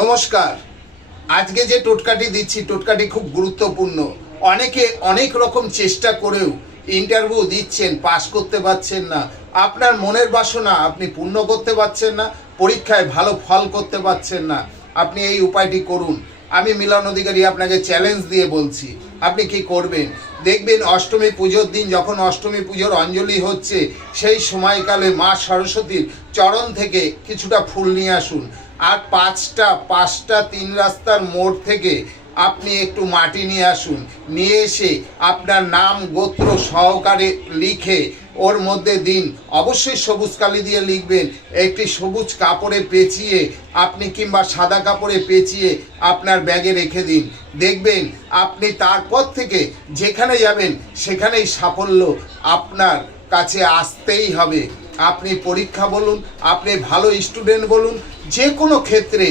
নমস্কার। আজকে যে টোটকাটি দিচ্ছি টোটকাটি খুব গুরুত্বপূর্ণ। অনেকে অনেক রকম চেষ্টা করেও ইন্টারভিউ দিচ্ছেন, পাশ করতে পারছেন না। আপনার মনের বাসনা আপনি পূর্ণ করতে পারছেন না, পরীক্ষায় ভালো ফল করতে পারছেন না। আপনি এই উপায়টি করুন। আমি মিলন অধিকারী আপনাকে চ্যালেঞ্জ দিয়ে বলছি, আপনি কি করবেন দেখবেন। অষ্টমী পুজোর দিন যখন অষ্টমী পুজোর অঞ্জলি হচ্ছে, সেই সময়কালে মা সরস্বতীর চরণ থেকে কিছুটা ফুল নিয়ে আসুন। আর পাঁচটা তিন রাস্তার মোড় থেকে আপনি একটু মাটি নিয়ে আসুন। নিয়ে এসে আপনার নাম গোত্র সহকারে লিখে ওর মধ্যে দিন। অবশ্যই সবুজ কালি দিয়ে লিখবেন। একটি সবুজ কাপড়ে পেঁচিয়ে আপনি কিংবা সাদা কাপড়ে পেঁচিয়ে আপনার ব্যাগে রেখে দিন। দেখবেন আপনি তারপর থেকে যেখানে যাবেন সেখানেই সাফল্য আপনার কাছে আসতেই হবে। আপনি পরীক্ষা বলুন, আপনি ভালো স্টুডেন্ট বলুন, যে কোনো ক্ষেত্রে